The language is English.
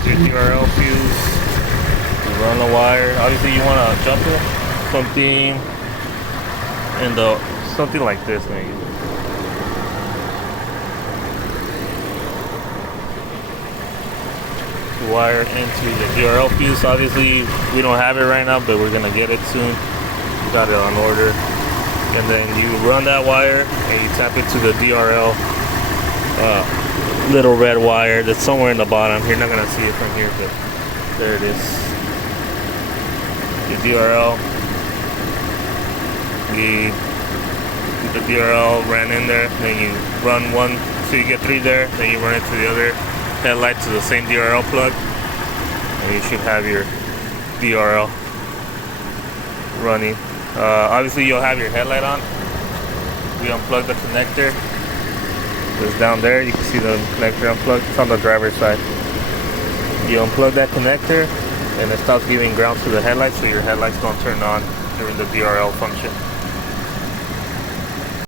That's your DRL fuse. You run the wire. Obviously, you want to jump it. Something like this, maybe. Wire into the DRL fuse. Obviously, we don't have it right now, but we're gonna get it soon. We got it on order. And then you run that wire and you tap it to the DRL little red wire that's somewhere in the bottom. You're not gonna see it from here, but there it is. The DRL. The DRL ran in there. Then you run one, so you get 3 there. Then you run it to the other headlight to the same DRL plug, and you should have your DRL running. Obviously, you'll have your headlight on. We unplug the connector. It's down there. You can see the connector unplugged. It's on the driver's side. You unplug that connector, and it stops giving ground to the headlights, so your headlights don't turn on during the DRL function.